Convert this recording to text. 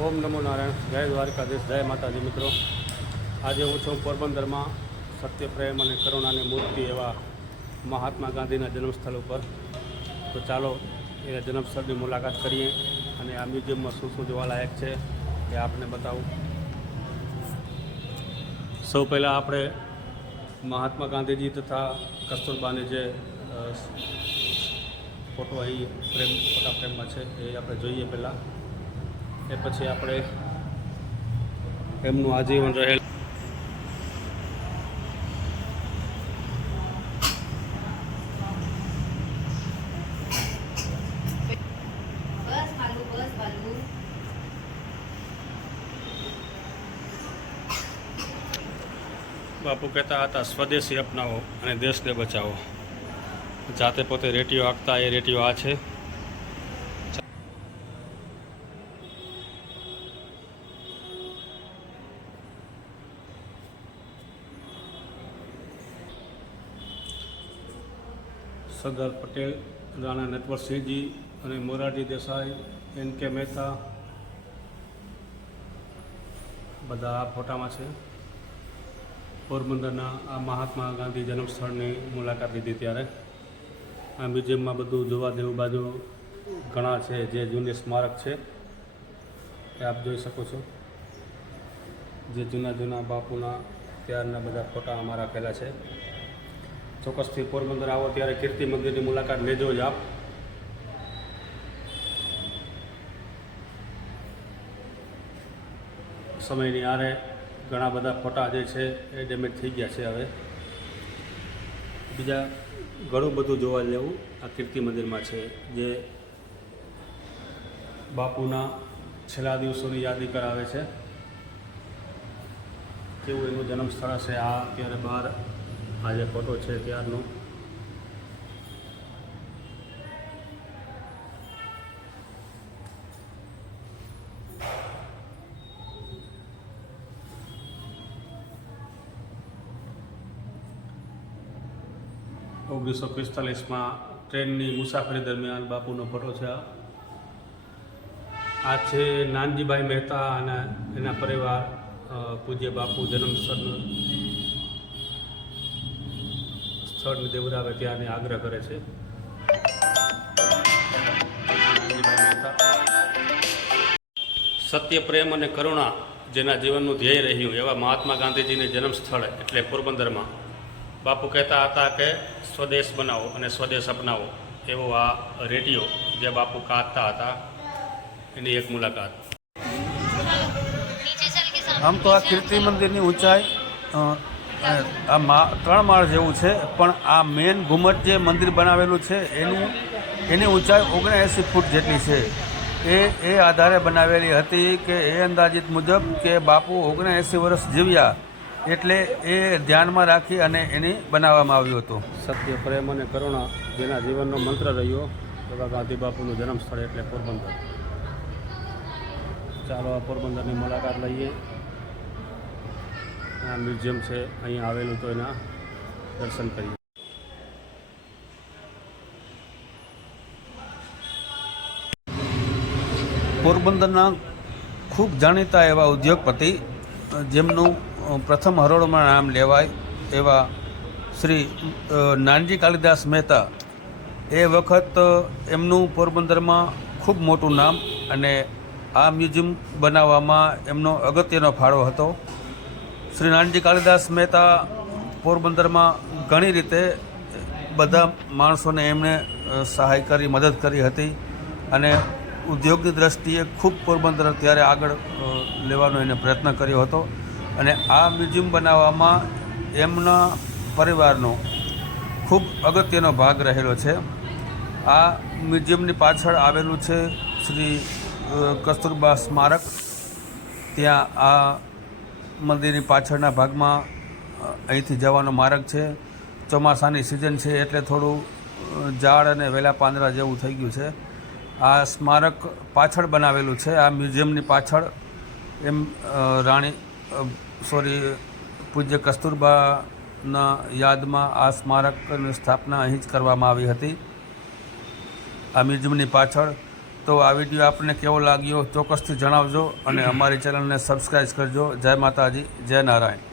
ઓમ નમો નારાયણ, જય દ્વારકાધીશ, જય માતાજી. મિત્રો, આજે હું છું પોરબંદરમાં સત્ય, પ્રેમ અને કરુણાની મૂર્તિ એવા મહાત્મા ગાંધીના જન્મસ્થળ ઉપર. તો ચાલો એ જન્મસ્થળની મુલાકાત કરીએ અને આ મ્યુઝિયમમાં શું શું જોવાલાયક છે એ આપને બતાવું. સૌ પહેલાં આપણે મહાત્મા ગાંધીજી તથા કસ્તુરબાની જે ફોટો અહીં ફોટા ફ્રેમમાં છે એ આપણે જોઈએ પહેલાં. એ પછી આપણે એમનું આજીવન રહેલ બાપુ કહેતા હતા, સ્વદેશી અપનાવો અને દેશને બચાવો. જાતે પોતે રેટીઓ આંકતા એ રેટીઓ આ છે. સરદાર પટેલ, રાણા નટવરસિંહજી અને મોરારજી દેસાઈ, એન.કે. મહેતા બધા આ ફોટામાં છે. પોરબંદરના આ મહાત્મા ગાંધી જન્મસ્થળની મુલાકાત લીધી ત્યારે આ મ્યુઝિયમમાં બધું જોવા જેવું બાજુ ઘણા છે જે જૂની સ્મારક છે એ આપ જોઈ શકો છો. જે જૂના બાપુના ત્યારના બધા ફોટા આમાં રાખેલા છે. ચોક્કસથી પોરબંદર આવો ત્યારે કીર્તિ મંદિરની મુલાકાત લેજો જ આપ. સમયની આરે ઘણા બધા ફોટા જે છે એ ડેમેજ થઈ ગયા છે. હવે બીજા ઘણું બધું જોવા જેવું આ કીર્તિ મંદિરમાં છે, જે બાપુના છેલ્લા દિવસોની યાદી કરાવે છે. કેવું એનું જન્મસ્થળ હશે આ અત્યારે બહાર આ જે ફોટો છે ત્યારનો. ઓગણીસો 45માં ટ્રેનની મુસાફરી દરમિયાન બાપુનો ફોટો છે. આ છે નાનજીભાઈ મહેતા અને એના પરિવાર પૂજ્ય બાપુ સ્થળને દેવરાવે ત્યાંને આગ્રહ કરે છે. નાનજીભાઈ મહેતા સત્ય, પ્રેમ અને કરુણા જેના જીવનનું ધ્યેય રહ્યું એવા મહાત્મા ગાંધીજીને જન્મસ્થળ એટલે પોરબંદરમાં બાપુ કહેતા હતા કે સ્વદેશ બનાવો અને સ્વદેશ અપનાવો. એવો આ રેડિયો જે બાપુ કાઢતા હતા એની એક મુલાકાત. આમ તો આ કીર્તિ મંદિરની ઊંચાઈ આ 3 માળ જેવું છે, પણ આ મેન ઘુમટ જે મંદિર બનાવેલું છે એની ઊંચાઈ 79 ફૂટ જેટલી છે. એ આધારે બનાવેલી હતી કે એ અંદાજિત મુજબ કે બાપુ 79 વર્ષ જીવ્યા, એટલે એ ધ્યાનમાં રાખી અને એની બનાવવામાં આવ્યું હતું. સત્ય, પ્રેમ અને કરુણા જેના જીવનનો મંત્ર રહ્યો એવા ગાંધી બાપુનું જન્મસ્થળ એટલે પોરબંદર. ચાલો આ પોરબંદરની મુલાકાત લઈએ. આ મ્યુઝિયમ છે અહીંયા આવેલું, તો એના દર્શન કરીએ. પોરબંદરના ખૂબ જાણીતા એવા ઉદ્યોગપતિ, જેમનું પ્રથમ હરોળમાં નામ લેવાય એવા શ્રી નાનજી કાલિદાસ મહેતા, એ વખત એમનું પોરબંદરમાં ખૂબ મોટું નામ અને આ મ્યુઝિયમ બનાવવામાં એમનો અગત્યનો ફાળો હતો. શ્રી નાનજી કાલિદાસ મહેતા પોરબંદરમાં ઘણી રીતે બધા માણસોને એમણે સહાય કરી, મદદ કરી હતી અને ઉદ્યોગની દ્રષ્ટિએ ખૂબ પોરબંદર ત્યારે આગળ લેવાનો એને પ્રયત્ન કર્યો હતો. અને આ મ્યુઝિયમ બનાવવામાં એમના પરિવારનો ખૂબ અગત્યનો ભાગ રહેલો છે. આ મ્યુઝિયમની પાછળ આવેલું છે શ્રી કસ્તુરબા સ્મારક. ત્યાં આ મંદિરની પાછળના ભાગમાં અહીંથી જવાનો માર્ગ છે. ચોમાસાની સિઝન છે એટલે થોડું ઝાડ અને વેલા પાંદડા જેવું થઈ ગયું છે. આ સ્મારક પાછળ બનાવેલું છે. આ મ્યુઝિયમની પાછળ પૂજ્ય કસ્તુરબાના યાદમાં આ સ્મારકની સ્થાપના અહીં જ કરવામાં આવી હતી. આ મ્યુઝિયમની પાછળ તો આ વિડીયો આપને કેવો લાગ્યો ચોક્કસથી જણાવજો અને અમારી ચેનલને સબસ્ક્રાઈબ કરજો. જય માતાજી, જય નારાયણ.